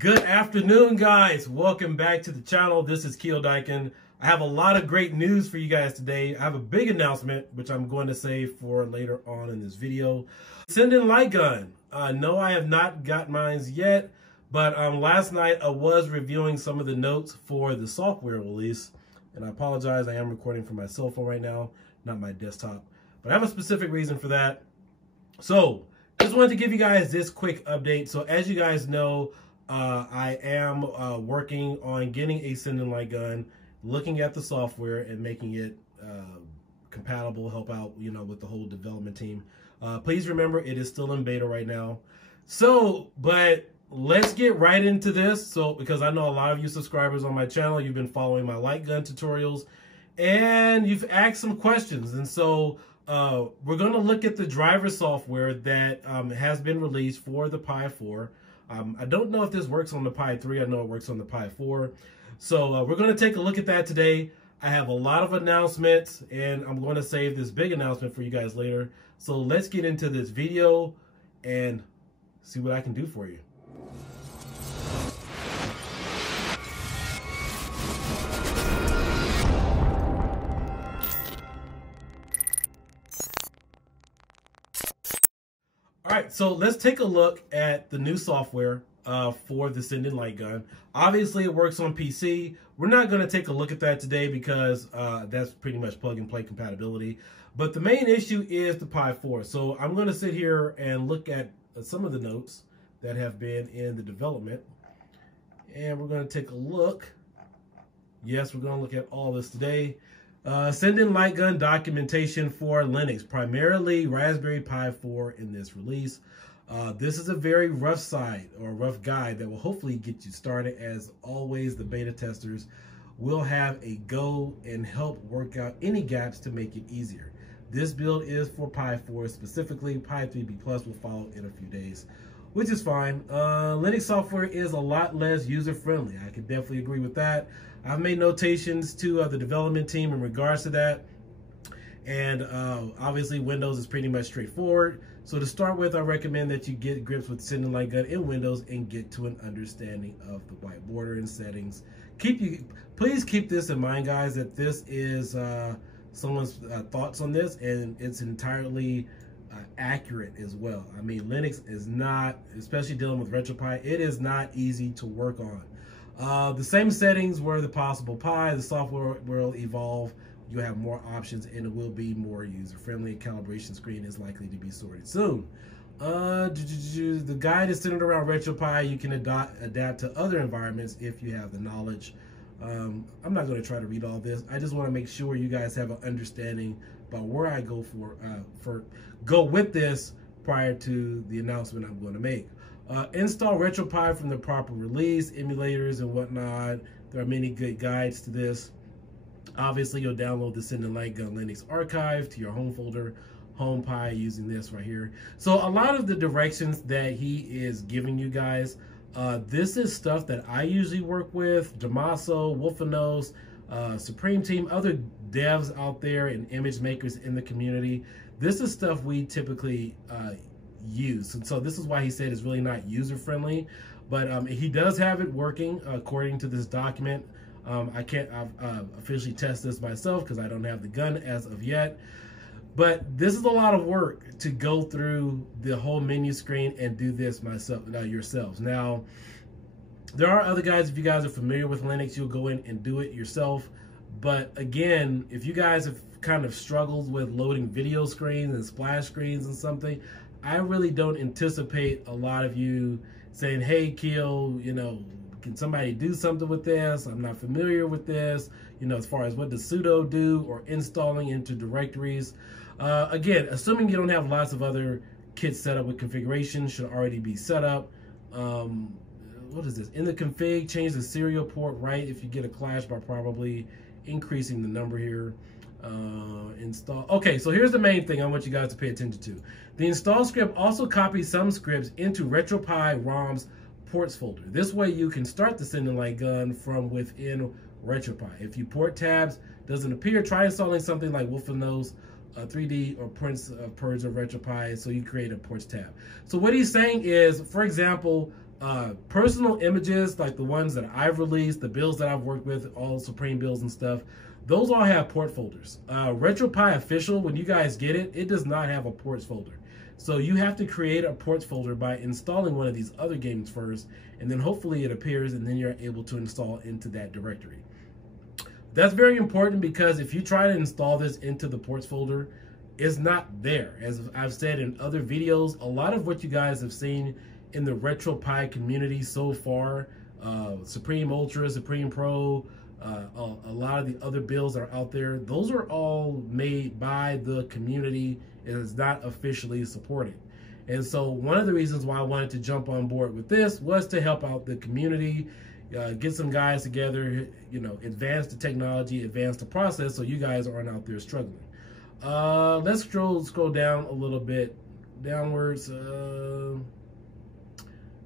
Good afternoon, guys. Welcome back to the channel. This is Keo Daikin. I have a lot of great news for you guys today. I have a big announcement, which I'm going to save for later on in this video. Ascendant light gun. No, I have not got mine yet, but last night I was reviewing some of the notes for the software release, and I apologize. I am recording from my cell phone right now, not my desktop, but I have a specific reason for that. So just wanted to give you guys this quick update. So as you guys know, I am working on getting a Ascendant light gun, looking at the software and making it compatible, help out, with the whole development team. Please remember, it is still in beta right now. So, but let's get right into this. So, because I know a lot of you subscribers on my channel, you've been following my light gun tutorials and you've asked some questions. And so we're going to look at the driver software that has been released for the Pi 4. I don't know if this works on the Pi 3. I know it works on the Pi 4. So we're going to take a look at that today. I have a lot of announcements, and I'm going to save this big announcement for you guys later. So let's get into this video and see what I can do for you. All right, so let's take a look at the new software for the Ascendant light gun. Obviously, it works on PC. We're not going to take a look at that today because that's pretty much plug and play compatibility. But the main issue is the Pi 4. So I'm going to sit here and look at some of the notes that have been in the development. And we're going to take a look. Yes, we're going to look at all this today. Ascendant light gun documentation for Linux, primarily Raspberry Pi 4 in this release. This is a very rough side or rough guide that will hopefully get you started. As always, the beta testers will have a go and help work out any gaps to make it easier. This build is for Pi 4 specifically. Pi 3B Plus will follow in a few days, which is fine. Linux software is a lot less user-friendly. I can definitely agree with that. I've made notations to the development team in regards to that. And obviously Windows is pretty much straightforward. So to start with, I recommend that you get grips with Ascendant light gun in Windows and get to an understanding of the white border and settings. Please keep this in mind, guys, that this is someone's thoughts on this, and it's entirely accurate as well. I mean, Linux is not, especially dealing with RetroPie, it is not easy to work on. The same settings were the Possible Pi. The software will evolve. You have more options, and it will be more user-friendly. Calibration screen is likely to be sorted soon. The guide is centered around RetroPie. You can adapt to other environments if you have the knowledge. I'm not going to try to read all this. I just want to make sure you guys have an understanding about where I go go with this prior to the announcement I'm going to make. Install RetroPie from the proper release, emulators and whatnot. There are many good guides to this. Obviously, you'll download the Ascendant light gun Linux archive to your home folder, Home Pi, using this right here. So a lot of the directions that he is giving you guys, this is stuff that I usually work with. Damaso, Wolfenos, Supreme Team, other devs out there and image makers in the community. This is stuff we typically use. And so this is why he said it's really not user-friendly. But he does have it working according to this document. I can't officially test this myself because I don't have the gun as of yet. But this is a lot of work to go through the whole menu screen and do this yourselves. Now, there are other guys, if you guys are familiar with Linux, you'll go in and do it yourself. But again, if you guys have kind of struggled with loading video screens and splash screens and something, I really don't anticipate a lot of you saying, hey, Keo, can somebody do something with this? I'm not familiar with this, as far as what does sudo do or installing into directories. Again, assuming you don't have lots of other kits set up with configuration, should already be set up. What is this? In the config, change the serial port right if you get a clash by probably increasing the number here. Install. Okay, so here's the main thing I want you guys to pay attention to. The install script also copies some scripts into RetroPie ROM's ports folder. This way you can start the Ascendant light gun from within RetroPie. If your port tabs doesn't appear, try installing something like Wolfenos 3D or Prince of Persia RetroPie, so you create a ports tab. So what he's saying is, for example, Personal images, like the ones that I've released, the builds that I've worked with, all Supreme builds and stuff, those all have port folders. RetroPie Official, when you guys get it, it does not have a ports folder. So you have to create a ports folder by installing one of these other games first, and then hopefully it appears, and then you're able to install into that directory. That's very important, because if you try to install this into the ports folder, it's not there. As I've said in other videos, a lot of what you guys have seen in the RetroPie community so far, Supreme Ultra, Supreme Pro, a lot of the other builds that are out there, those are all made by the community and is not officially supported. And so one of the reasons why I wanted to jump on board with this was to help out the community, get some guys together, you know, advance the technology, advance the process, so you guys aren't out there struggling. Let's scroll down a little bit downwards.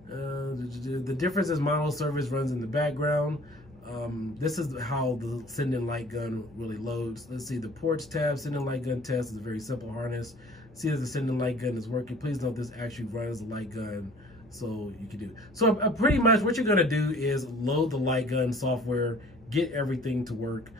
The difference is model service runs in the background. This is how the Sending Light Gun really loads. Let's see the ports tab. Sending Light Gun test is a very simple harness. See that the Sending Light Gun is working. Please note this actually runs the light gun, so you can do. So pretty much what you're gonna do is load the light gun software, get everything to work.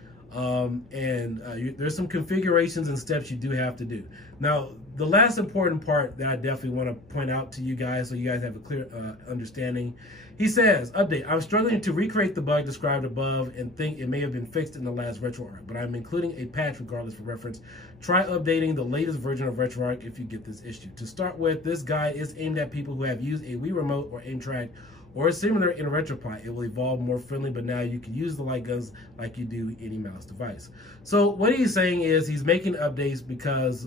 There's some configurations and steps you do have to do. Now, the last important part that I definitely want to point out to you guys, so you guys have a clear understanding. He says, update, I'm struggling to recreate the bug described above and think it may have been fixed in the last RetroArch, but I'm including a patch regardless for reference. Try updating the latest version of RetroArch if you get this issue. To start with, this guide is aimed at people who have used a Wii Remote or aim-track or similar in RetroPie. It will evolve more friendly, but now you can use the light guns like you do any mouse device. So what he's saying is he's making updates because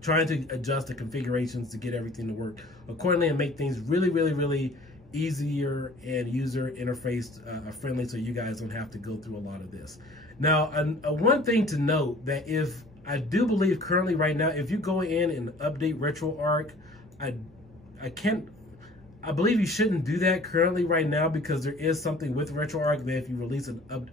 trying to adjust the configurations to get everything to work accordingly and make things really easier and user interface friendly, so you guys don't have to go through a lot of this. Now, one thing to note, that if I do believe currently right now, if you go in and update RetroArch, I believe you shouldn't do that currently right now, because there is something with RetroArch that if you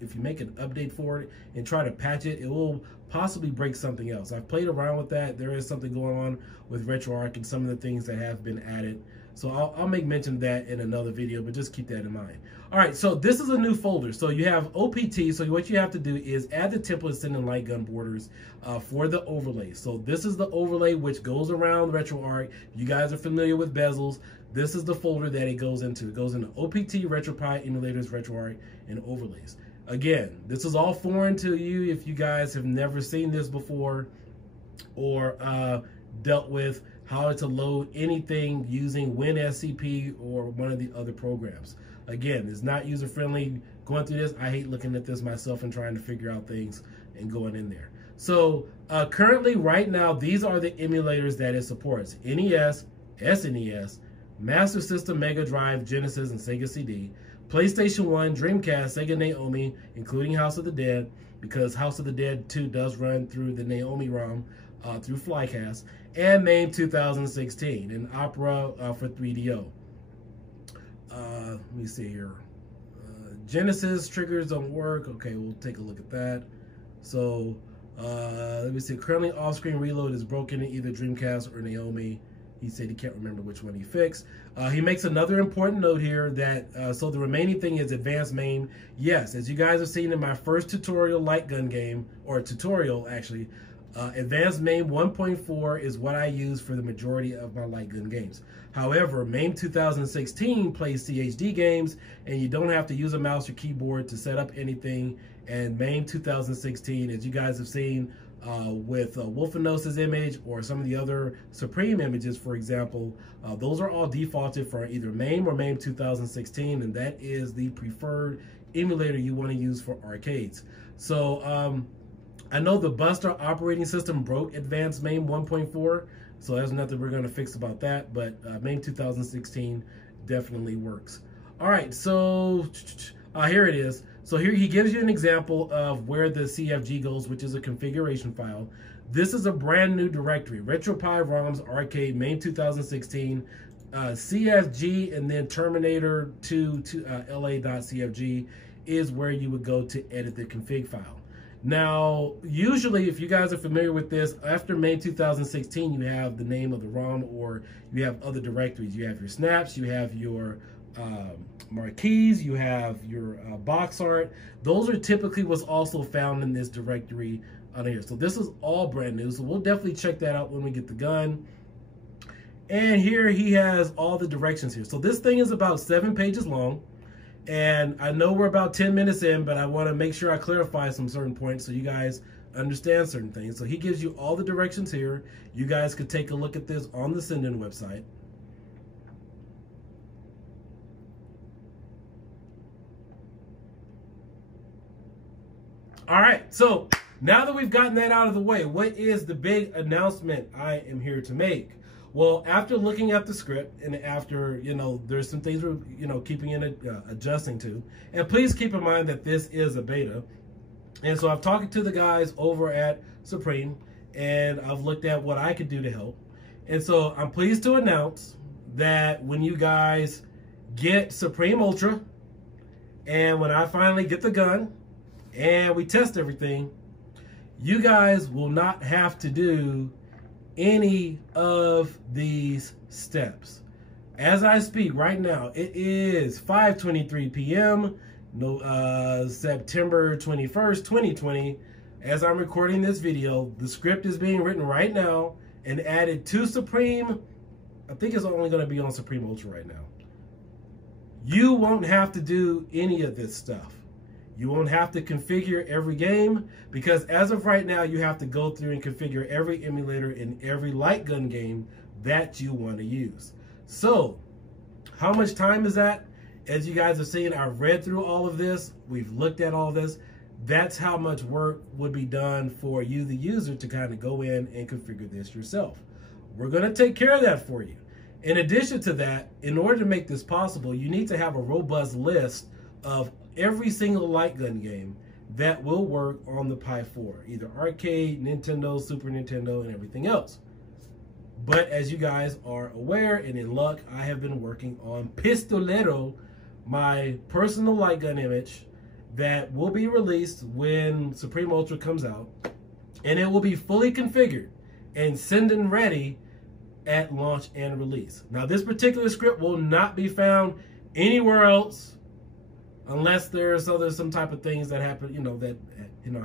if you make an update for it and try to patch it, it will possibly break something else. I've played around with that. There is something going on with RetroArch and some of the things that have been added. So I'll make mention of that in another video, but just keep that in mind. All right, so this is a new folder. So you have OPT. So what you have to do is add the template Sending Light Gun borders for the overlay. So this is the overlay which goes around RetroArch. You guys are familiar with bezels. This is the folder that it goes into. It goes into OPT, RetroPie, emulators, RetroArch, and overlays. Again, this is all foreign to you if you guys have never seen this before or dealt with how to load anything using WinSCP or one of the other programs. Again, it's not user-friendly. Going through this, I hate looking at this myself and trying to figure out things and going in there. So currently, right now, these are the emulators that it supports: NES, SNES, Master System, Mega Drive, Genesis, and Sega CD, PlayStation 1, Dreamcast, Sega Naomi, including House of the Dead, because House of the Dead 2 does run through the Naomi ROM through Flycast, and MAME 2016, and Opera for 3DO. Let me see here. Genesis triggers don't work. Okay, we'll take a look at that. So let me see. Currently, off-screen reload is broken in either Dreamcast or Naomi. He said he can't remember which one he fixed. He makes another important note here that, so the remaining thing is advanced MAME. Yes, as you guys have seen in my first tutorial light gun game, or tutorial actually, advanced MAME 1.4 is what I use for the majority of my light gun games. However, MAME 2016 plays CHD games, and you don't have to use a mouse or keyboard to set up anything. And MAME 2016, as you guys have seen, with Wolfenos's image or some of the other Supreme images, for example, those are all defaulted for either MAME or MAME 2016, and that is the preferred emulator you want to use for arcades. So I know the Buster operating system broke advanced MAME 1.4, so there's nothing we're going to fix about that, but MAME 2016 definitely works. All right, so here it is. So here he gives you an example of where the CFG goes, which is a configuration file. This is a brand new directory: RetroPie, ROMs, Arcade, MAME 2016, CFG, and then Terminator 2 to LA.cfg is where you would go to edit the config file. Now, usually, if you guys are familiar with this, after May 2016, you have the name of the ROM, or you have other directories. You have your snaps, you have your marquees, you have your box art. Those are typically what's also found in this directory on here. So this is all brand new. So we'll definitely check that out when we get the gun. And here he has all the directions here. So this thing is about 7 pages long. And I know we're about 10 minutes in, but I want to make sure I clarify some certain points so you guys understand certain things. So he gives you all the directions here. You guys could take a look at this on the Sinden website. All right, so now that we've gotten that out of the way, what is the big announcement I am here to make? Well, after looking at the script and after, there's some things we're, keeping in adjusting to. And please keep in mind that this is a beta. And so I've talked to the guys over at Supreme, and I've looked at what I could do to help. And so I'm pleased to announce that when you guys get Supreme Ultra, and when I finally get the gun, and we test everything, you guys will not have to do any of these steps. As I speak right now, it is 5:23 p.m. September 21st, 2020. As I'm recording this video, the script is being written right now and added to Supreme. I think it's only going to be on Supreme Ultra right now. You won't have to do any of this stuff. You won't have to configure every game, because as of right now, you have to go through and configure every emulator in every light gun game that you want to use. So, how much time is that? As you guys have seen, I've read through all of this. We've looked at all of this. That's how much work would be done for you, the user, to kind of go in and configure this yourself. We're going to take care of that for you. In addition to that, in order to make this possible, you need to have a robust list of every single light gun game that will work on the Pi 4, either arcade, Nintendo, Super Nintendo, and everything else. But as you guys are aware and in luck, I have been working on Pistolero, my personal light gun image that will be released when Supreme Ultra comes out, and it will be fully configured and Sinden ready at launch and release. Now, this particular script will not be found anywhere else, unless there's some type of things that happen,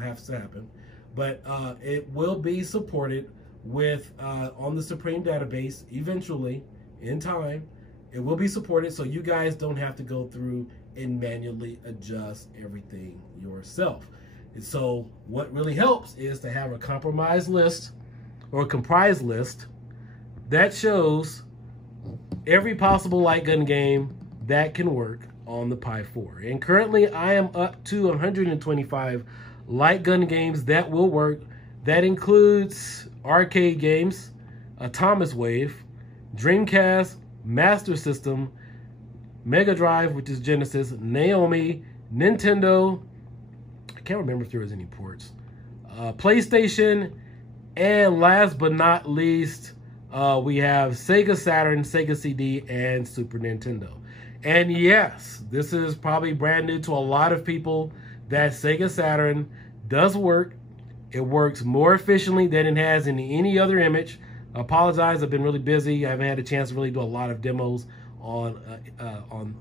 have to happen. But it will be supported with on the Supreme database eventually, in time. It will be supported, so you guys don't have to go through and manually adjust everything yourself. And so what really helps is to have a compromise list or a comprised list that shows every possible light gun game that can work on the Pi 4. And currently I am up to 125 light gun games that will work. That includes arcade games, Atomiswave, Dreamcast, Master System, Mega Drive, which is Genesis, Naomi, Nintendo, I can't remember if there was any ports, PlayStation, and last but not least, we have Sega Saturn, Sega CD, and Super Nintendo. And yes, this is probably brand new to a lot of people, that Sega Saturn does work. It works more efficiently than it has in any other image. I apologize, I've been really busy. I haven't had a chance to really do a lot of demos on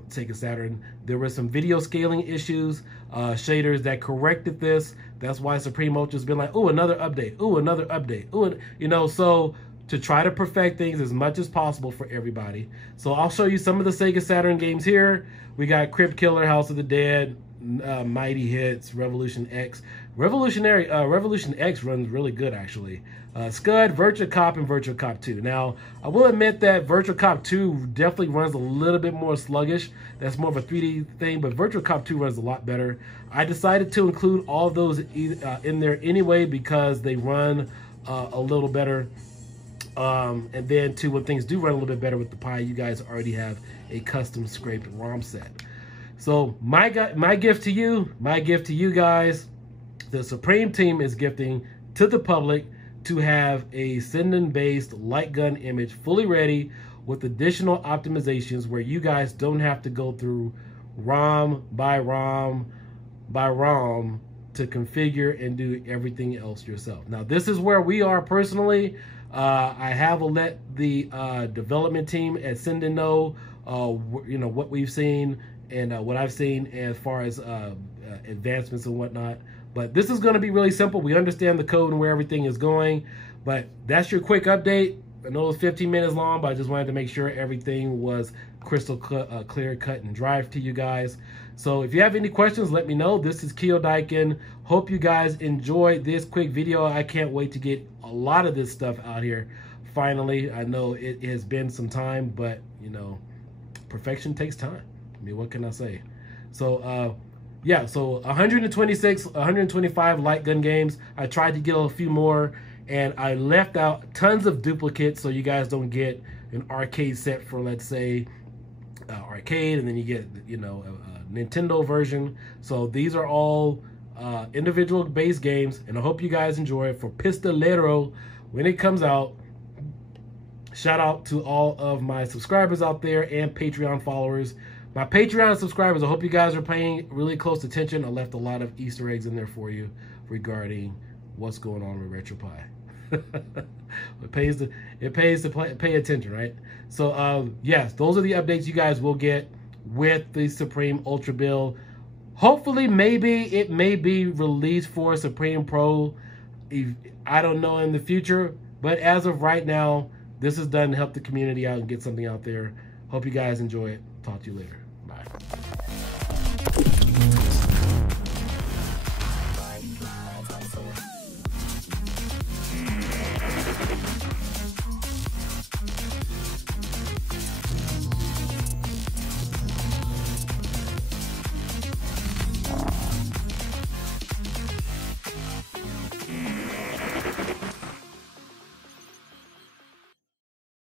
Sega Saturn. There were some video scaling issues, shaders that corrected this. That's why Supreme Ultra's been like, oh, another update, oh, another update, oh, so to try to perfect things as much as possible for everybody. So I'll show you some of the Sega Saturn games here. We got Crypt Killer, House of the Dead, Mighty Hits, Revolution X. Revolution X runs really good, actually. Scud, Virtua Cop, and Virtua Cop 2. Now, I will admit that Virtua Cop 2 definitely runs a little bit more sluggish. That's more of a 3D thing, but Virtua Cop 2 runs a lot better. I decided to include all of those in there anyway because they run a little better. And then, too, when things do run a little bit better with the Pi, you guys already have a custom scraped ROM set. So my gift to you guys, the Supreme team is gifting to the public to have a Sinden-based light gun image fully ready with additional optimizations where you guys don't have to go through ROM by ROM by ROM to configure and do everything else yourself. Now, this is where we are personally. I have let the development team at Sinden know, what we've seen and what I've seen as far as advancements and whatnot. But this is going to be really simple. We understand the code and where everything is going. But that's your quick update. I know it was 15 minutes long, but I just wanted to make sure everything was crystal clear, cut, and dry to you guys. So if you have any questions, let me know. This is Keo Daikin. Hope you guys enjoyed this quick video. I can't wait to get a lot of this stuff out here. Finally, I know it has been some time, but perfection takes time. I mean, what can I say? So, yeah, so 126, 125 light gun games. I tried to get a few more, and I left out tons of duplicates so you guys don't get an arcade set for, let's say, arcade, and then you get, a Nintendo version. So these are all individual base games, and I hope you guys enjoy it for Pistolero when it comes out. Shout out to all of my subscribers out there and Patreon followers. My Patreon subscribers, I hope you guys are paying really close attention. I left a lot of Easter eggs in there for you regarding what's going on with RetroPie. It pays to pay attention, right? So, yes, those are the updates you guys will get with the Supreme Ultra build. Hopefully, maybe it may be released for Supreme Pro. I don't know in the future, but as of right now, this is done to help the community out and get something out there. Hope you guys enjoy it. Talk to you later. Bye.